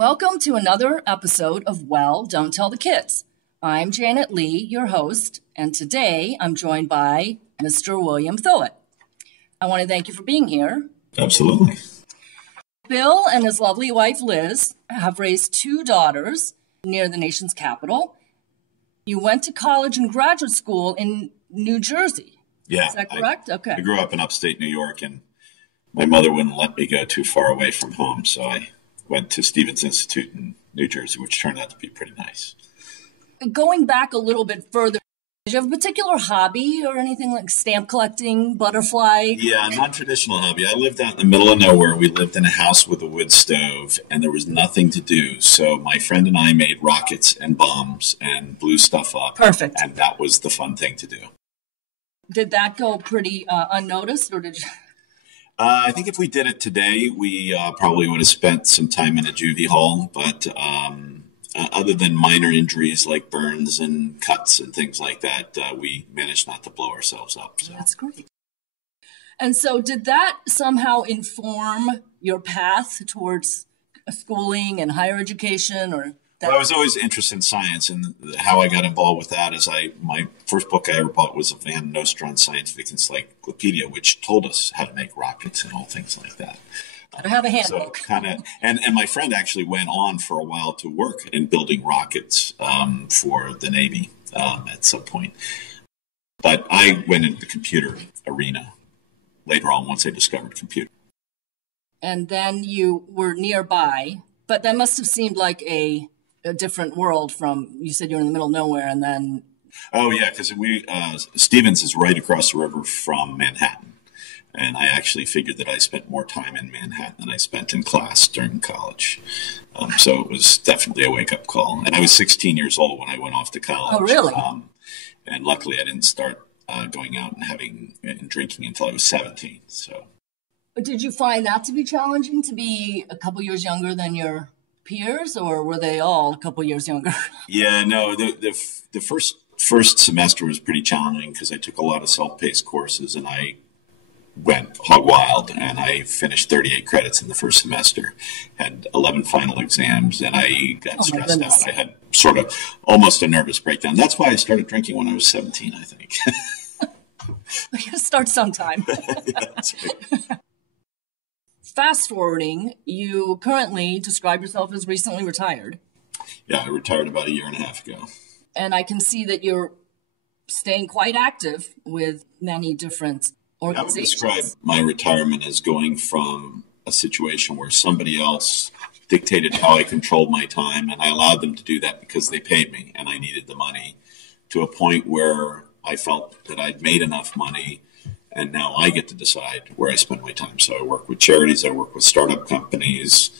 Welcome to another episode of Well, Don't Tell the Kids. I'm Janet Lee, your host, and today I'm joined by Mr. William Thowett. I want to thank you for being here. Absolutely. Bill and his lovely wife, Liz, have raised two daughters near the nation's capital. You went to college and graduate school in New Jersey. Yeah. Is that correct? Okay. I grew up in upstate New York, and my mother wouldn't let me go too far away from home, so I went to Stevens Institute in New Jersey, which turned out to be pretty nice. Going back a little bit further, did you have a particular hobby or anything like stamp collecting, butterfly? Yeah, non-traditional hobby. I lived out in the middle of nowhere. We lived in a house with a wood stove, and there was nothing to do. So my friend and I made rockets and bombs and blew stuff up. Perfect. And that was the fun thing to do. Did that go pretty unnoticed, or did you? I think if we did it today, we probably would have spent some time in a juvie hall. But other than minor injuries like burns and cuts and things like that, we managed not to blow ourselves up. So. That's great. And so did that somehow inform your path towards schooling and higher education? Or Well, I was always interested in science, and how I got involved with that is my first book I ever bought was a Van Nostrand Scientific Encyclopedia, which told us how to make rockets and all things like that. Gotta have a handbook. So and my friend actually went on for a while to work in building rockets for the Navy at some point. But I went into the computer arena later on once I discovered computer. And then you were nearby, but that must have seemed like a different world from, you said you're in the middle of nowhere, and then... Oh, yeah, because Stevens is right across the river from Manhattan. And I actually figured that I spent more time in Manhattan than I spent in class during college. So it was definitely a wake-up call. And I was 16 years old when I went off to college. Oh, really? And luckily I didn't start going out and drinking until I was 17. So. But did you find that to be challenging, to be a couple years younger than your peers, or were they all a couple years younger? Yeah, no, the first semester was pretty challenging because I took a lot of self-paced courses, and I went hog wild, and I finished 38 credits in the first semester, had 11 final exams, and I got stressed out. I had sort of almost a nervous breakdown. That's why I started drinking when I was 17, I think. You gotta start sometime. Yeah, that's right. Fast forwarding, you currently describe yourself as recently retired. Yeah, I retired about a year and a half ago. And I can see that you're staying quite active with many different organizations. I would describe my retirement as going from a situation where somebody else dictated how I controlled my time, and I allowed them to do that because they paid me and I needed the money, to a point where I felt that I'd made enough money, and now I get to decide where I spend my time. So I work with charities, I work with startup companies,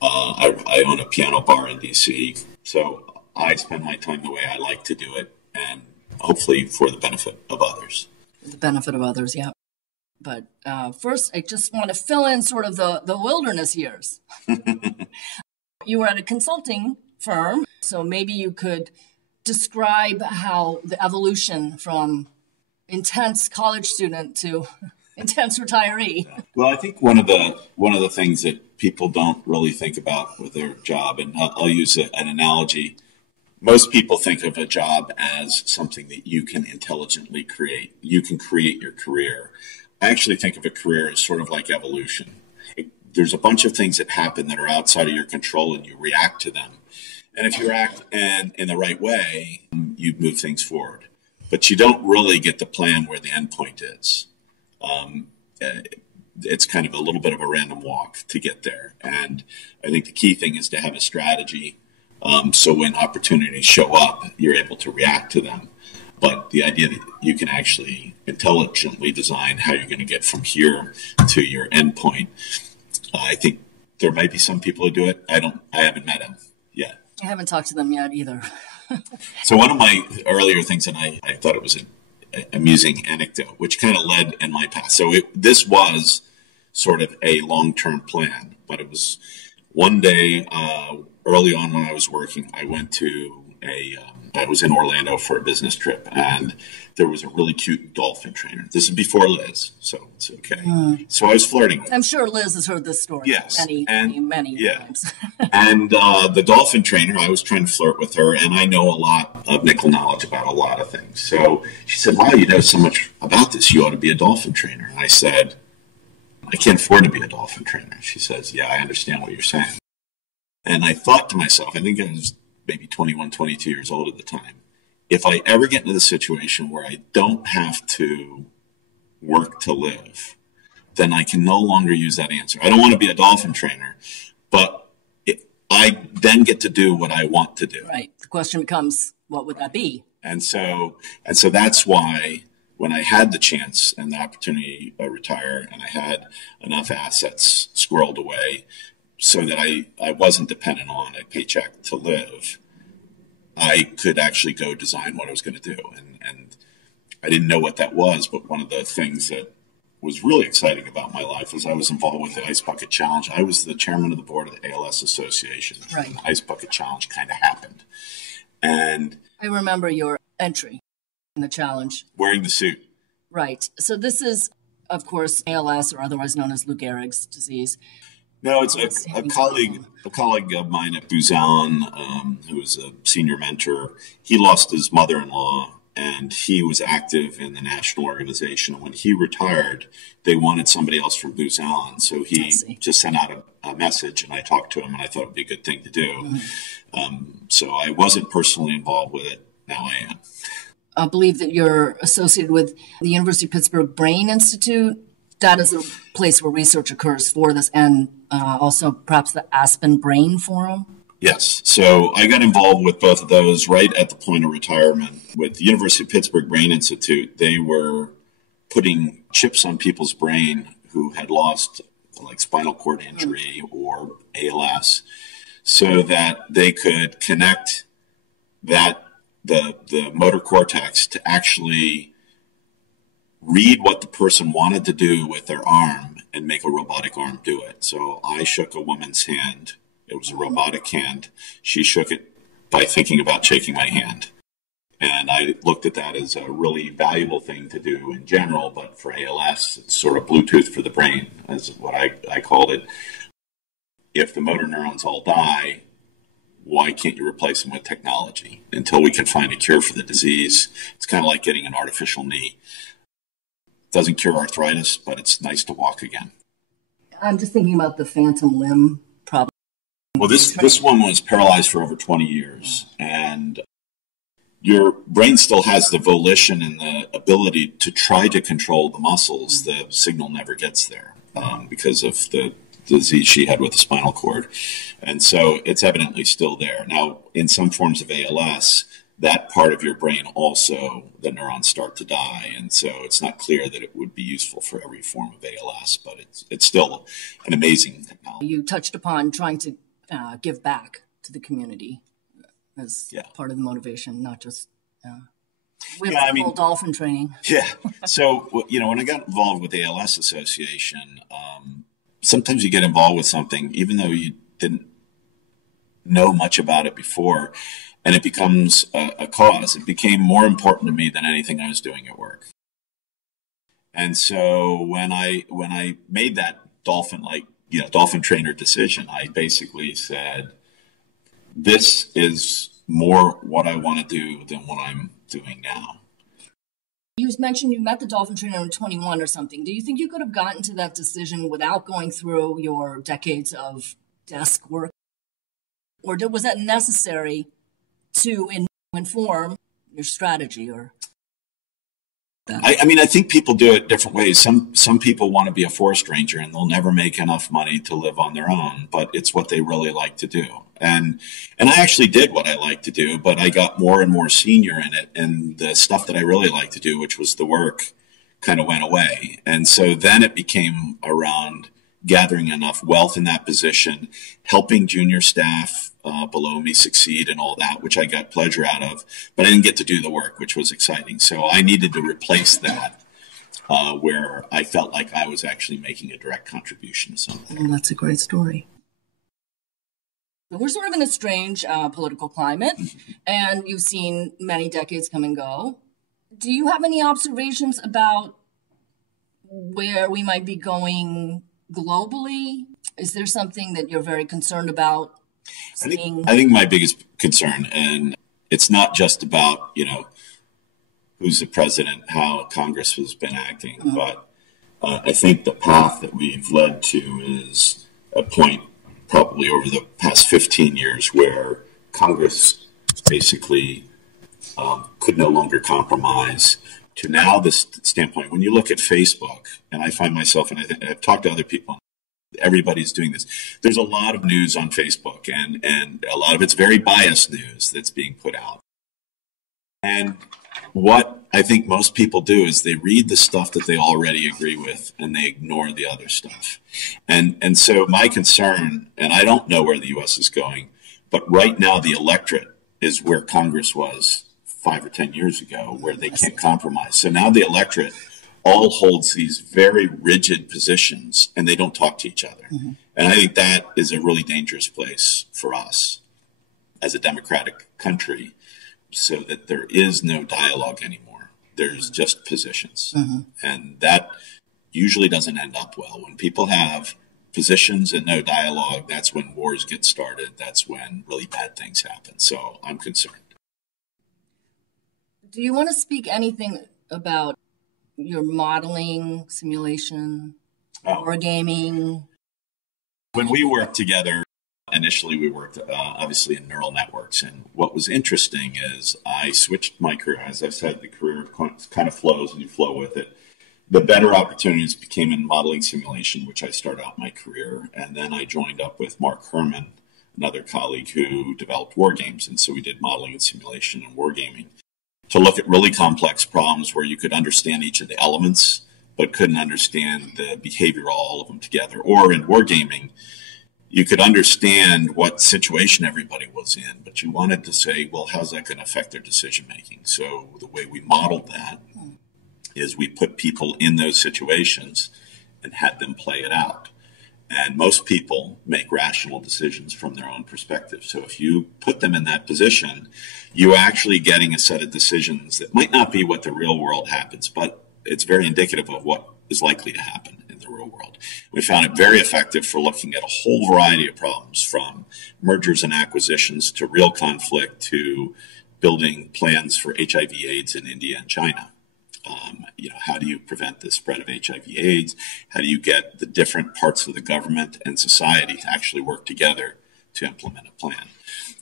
I own a piano bar in D.C. So I spend my time the way I like to do it, and hopefully for the benefit of others. The benefit of others, yeah. But first, I just want to fill in sort of the wilderness years. You were at a consulting firm, so maybe you could describe how the evolution from intense college student to intense retiree. Well, I think one of the things that people don't really think about with their job, and I'll use an analogy. Most people think of a job as something that you can intelligently create. You can create your career. I actually think of a career as sort of like evolution. There's a bunch of things that happen that are outside of your control, and you react to them. And if you act in the right way, you move things forward. But you don't really get to plan where the end point is. It's kind of a little bit of a random walk to get there. And I think the key thing is to have a strategy. So when opportunities show up, you're able to react to them. But the idea that you can actually intelligently design how you're going to get from here to your end point, I think there might be some people who do it. I haven't met them yet. I haven't talked to them yet either. So one of my earlier things, and I thought it was an amusing anecdote, which kind of led in my path. So this was sort of a long-term plan, but it was one day early on when I was working, I went to I was in Orlando for a business trip, and there was a really cute dolphin trainer. This is before Liz, so it's okay. So I was flirting with her. I'm sure Liz has heard this story many times. And the dolphin trainer, I was trying to flirt with her, and I know a lot of nickel knowledge about a lot of things. So she said, wow, you know so much about this. You ought to be a dolphin trainer. And I said, I can't afford to be a dolphin trainer. She says, yeah, I understand what you're saying. And I thought to myself, I think I was maybe 21, 22 years old at the time. If I ever get into the situation where I don't have to work to live, then I can no longer use that answer. I don't want to be a dolphin trainer, but I then get to do what I want to do. Right. The question becomes, what would that be? And so that's why when I had the chance and the opportunity to retire, and I had enough assets squirreled away so that I wasn't dependent on a paycheck to live, I could actually go design what I was going to do. And I didn't know what that was, but one of the things that was really exciting about my life was I was involved with the Ice Bucket Challenge. I was the chairman of the board of the ALS Association. Right. The Ice Bucket Challenge kind of happened. And I remember your entry in the challenge. Wearing the suit. Right. So this is, of course, ALS, or otherwise known as Lou Gehrig's disease. No, it's a colleague of mine at Busan, who was a senior mentor. He lost his mother-in-law, and he was active in the national organization. And when he retired, they wanted somebody else from Busan. So he just sent out a message, and I talked to him, and I thought it would be a good thing to do. So I wasn't personally involved with it. Now I am. I believe that you're associated with the University of Pittsburgh Brain Institute. That is a place where research occurs for this, and also perhaps the Aspen Brain Forum. Yes. So I got involved with both of those right at the point of retirement. With the University of Pittsburgh Brain Institute, they were putting chips on people's brain who had lost like spinal cord injury or ALS so that they could connect that the motor cortex to actually read what the person wanted to do with their arm and make a robotic arm do it. So I shook a woman's hand. It was a robotic hand. She shook it by thinking about shaking my hand. And I looked at that as a really valuable thing to do in general, but for ALS, it's sort of Bluetooth for the brain, is what I called it. If the motor neurons all die, why can't you replace them with technology? Until we can find a cure for the disease, it's kind of like getting an artificial knee. Doesn't cure arthritis, but it's nice to walk again. I'm just thinking about the phantom limb problem. Well, this one was paralyzed for over 20 years, and your brain still has the volition and the ability to try to control the muscles. The signal never gets there because of the disease she had with the spinal cord. And so it's evidently still there. Now, in some forms of ALS, that part of your brain also, the neurons start to die. And so it's not clear that it would be useful for every form of ALS, but it's still an amazing technology. You touched upon trying to give back to the community as part of the motivation, not just dolphin training. Yeah. So, when I got involved with the ALS Association, sometimes you get involved with something, even though you didn't know much about it before, and it becomes a cause. It became more important to me than anything I was doing at work. And so when I made that dolphin trainer decision, I basically said, this is more what I want to do than what I'm doing now. You mentioned you met the dolphin trainer when 21 or something. Do you think you could have gotten to that decision without going through your decades of desk work? Or was that necessary to inform your strategy? Or I think people do it different ways. Some people want to be a forest ranger and they'll never make enough money to live on their own, but it's what they really like to do. And I actually did what I like to do, but I got more and more senior in it, and the stuff that I really liked to do, which was the work, kind of went away. And so then it became around gathering enough wealth in that position, helping junior staff below me succeed and all that, which I got pleasure out of, but I didn't get to do the work, which was exciting. So I needed to replace that where I felt like I was actually making a direct contribution to something. Well, that's a great story. We're sort of in a strange political climate, and you've seen many decades come and go. Do you have any observations about where we might be going globally? Is there something that you're very concerned about seeing? I think my biggest concern, and it's not just about, who's the president, how Congress has been acting, but I think the path that we've led to is a point probably over the past 15 years where Congress basically could no longer compromise, to now this standpoint. When you look at Facebook, and I find myself, and I've talked to other people, everybody's doing this. There's a lot of news on Facebook, and a lot of it's very biased news that's being put out. And what I think most people do is they read the stuff that they already agree with, and they ignore the other stuff. And so my concern, and I don't know where the U.S. is going, but right now the electorate is where Congress was 5 or 10 years ago, where they can't compromise. So now the electorate all holds these very rigid positions, and they don't talk to each other. Mm-hmm. And I think that is a really dangerous place for us as a democratic country, so that there is no dialogue anymore. There's just positions. Mm-hmm. And that usually doesn't end up well. When people have positions and no dialogue, that's when wars get started. That's when really bad things happen. So I'm concerned. Do you want to speak anything about your modeling, simulation, wargaming? When we worked together, initially we worked obviously in neural networks. And what was interesting is I switched my career. As I've said, the career kind of flows and you flow with it. The better opportunities became in modeling simulation, which I started out my career. And then I joined up with Mark Herman, another colleague who developed war games. And so we did modeling and simulation and wargaming to look at really complex problems where you could understand each of the elements, but couldn't understand the behavior of all of them together. Or in wargaming, you could understand what situation everybody was in, but you wanted to say, well, how's that going to affect their decision making? So the way we modeled that is we put people in those situations and had them play it out. And most people make rational decisions from their own perspective. So if you put them in that position, you're actually getting a set of decisions that might not be what the real world happens, but it's very indicative of what is likely to happen in the real world. We found it very effective for looking at a whole variety of problems, from mergers and acquisitions to real conflict to building plans for HIV/AIDS in India and China. How do you prevent the spread of HIV/AIDS? How do you get the different parts of the government and society to actually work together to implement a plan?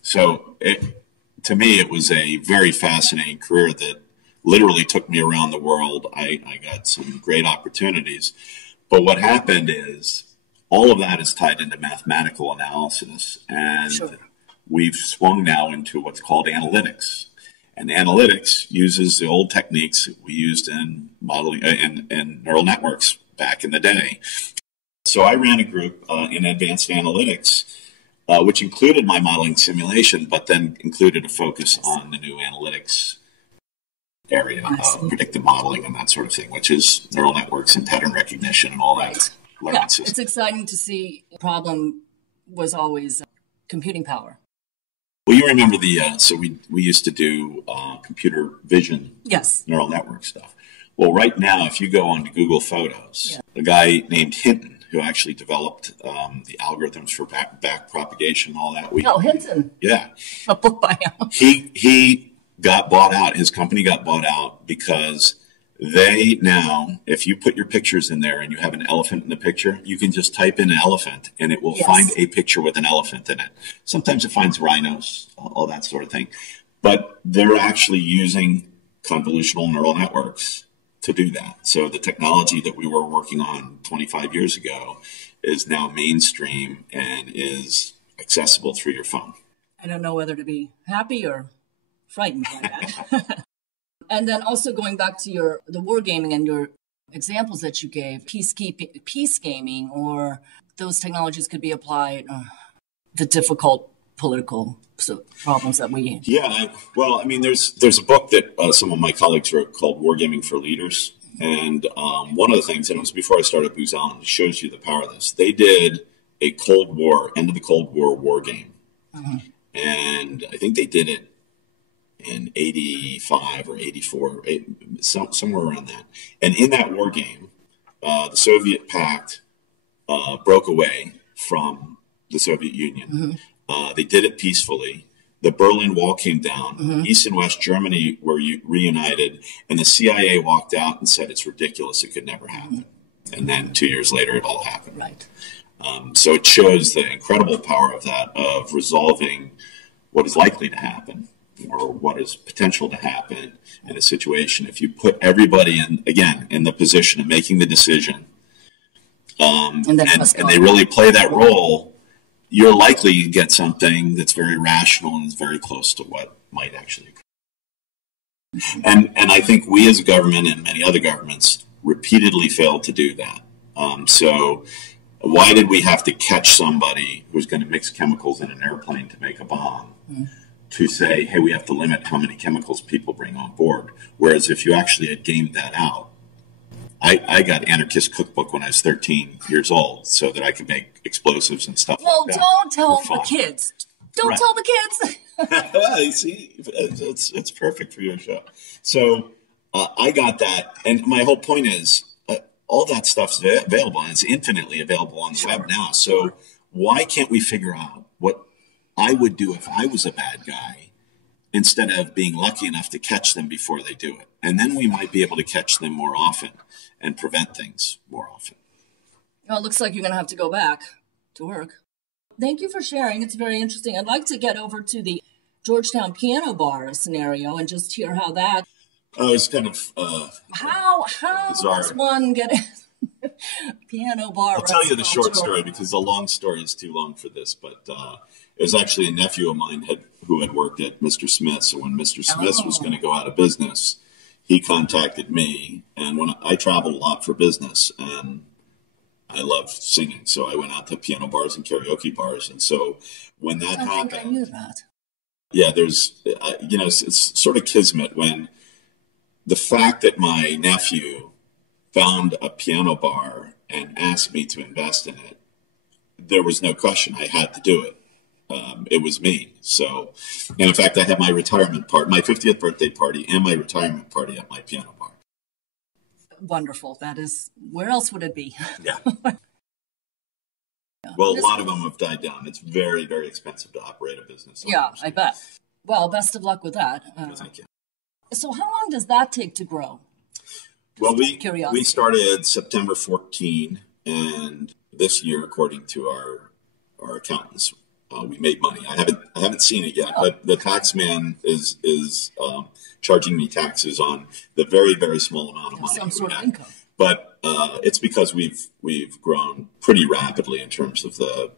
So to me, it was a very fascinating career that literally took me around the world. I got some great opportunities. But what happened is all of that is tied into mathematical analysis. And we've swung now into what's called analytics. And analytics uses the old techniques that we used in modeling and neural networks back in the day. So I ran a group in advanced analytics, which included my modeling simulation, but then included a focus on the new analytics area of predictive modeling and that sort of thing, which is neural networks and pattern recognition and all that. Yeah, it's exciting to see. The problem was always computing power. Well, you remember so we used to do computer vision, neural network stuff. Well, right now, if you go onto Google Photos, a guy named Hinton, who actually developed the algorithms for back propagation and all that. Hinton. Yeah. A book by him. He got bought out. His company got bought out because they now, if you put your pictures in there and you have an elephant in the picture, you can just type in an elephant and it will find a picture with an elephant in it. Sometimes it finds rhinos, all that sort of thing. But they're actually using convolutional neural networks to do that. So the technology that we were working on 25 years ago is now mainstream and is accessible through your phone. I don't know whether to be happy or frightened by that. And then also going back to the wargaming and your examples that you gave, peace gaming, or those technologies could be applied, the difficult political problems that we. Yeah, well, I mean, there's a book that some of my colleagues wrote called Wargaming for Leaders, and one of the things, and it was before I started Booz Allen, it shows you the power of this. They did a Cold War, end of the Cold War war game And I think they did it in 85 or 84, somewhere around that. And in that war game, the Soviet Pact broke away from the Soviet Union. They did it peacefully. The Berlin Wall came down. East and West Germany were reunited, and the CIA walked out and said it's ridiculous. It could never happen. And then 2 years later, it all happened. Right. So it shows the incredible power of that, of resolving what is likely to happen or what is potential to happen in a situation. If you put everybody in the position of making the decision, and they really play that role, you're likely to get something that's very rational and is very close to what might actually occur. And I think we as a government and many other governments repeatedly failed to do that. So why did we have to catch somebody who's going to mix chemicals in an airplane to make a bomb to say, hey, we have to limit how many chemicals people bring on board? Whereas if you actually had gamed that out, I got Anarchist Cookbook when I was 13 years old so that I could make explosives and stuff like that. Well, don't tell the kids. Don't tell the kids. Well, you see, it's perfect for your show. So I got that. And my whole point is all that stuff's available, and it's infinitely available on the web now. So why can't we figure out what I would do if I was a bad guy instead of being lucky enough to catch them before they do it? And then we might be able to catch them more often and prevent things more often. Well, it looks like you're going to have to go back to work. Thank you for sharing. It's very interesting. I'd like to get over to the Georgetown piano bar scenario and just hear how that... Oh, it's kind of how bizarre. Does one get a piano bar? I'll tell you the short story because the long story is too long for this. But it was actually a nephew of mine who had worked at Mr. Smith's. So when Mr. Smith's was going to go out of business, he contacted me. And when I traveled a lot for business, and I loved singing, so I went out to piano bars and karaoke bars. And so when that happened, I knew that. Yeah, there's it's sort of kismet when. The fact that my nephew found a piano bar and asked me to invest in it, there was no question. I had to do it. It was me. So, and in fact, I had my retirement party, my 50th birthday party, and my retirement party at my piano bar. Wonderful. That is, where else would it be? Yeah. Well, a lot of them have died down. It's very, very expensive to operate a business. Yeah, I bet. Well, best of luck with that. Thank you. So how long does that take to grow? Well, we started September 14, and this year, according to our accountants, we made money. I haven't seen it yet, but the tax man is charging me taxes on the very, very small amount of money. Some sort of income. But it's because we've grown pretty rapidly in terms of the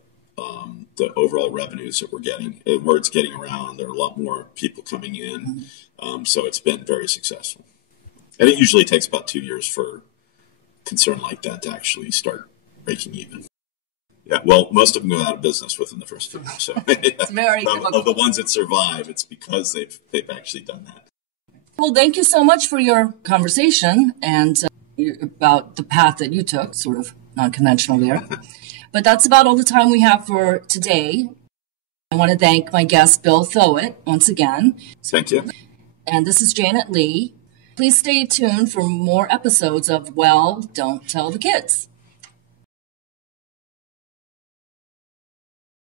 overall revenues that we're getting. Word's getting around. There are a lot more people coming in. So it's been very successful. And it usually takes about 2 years for a concern like that to actually start breaking even. Yeah, well, most of them go out of business within the first 2 years. So it's very difficult. Of the ones that survive, it's because they've actually done that. Well, thank you so much for your conversation and about the path that you took, sort of non-conventional there. But that's about all the time we have for today. I want to thank my guest, Bill Thowett, once again. Thank you. And this is Janet Lee. Please stay tuned for more episodes of Well, Don't Tell the Kids.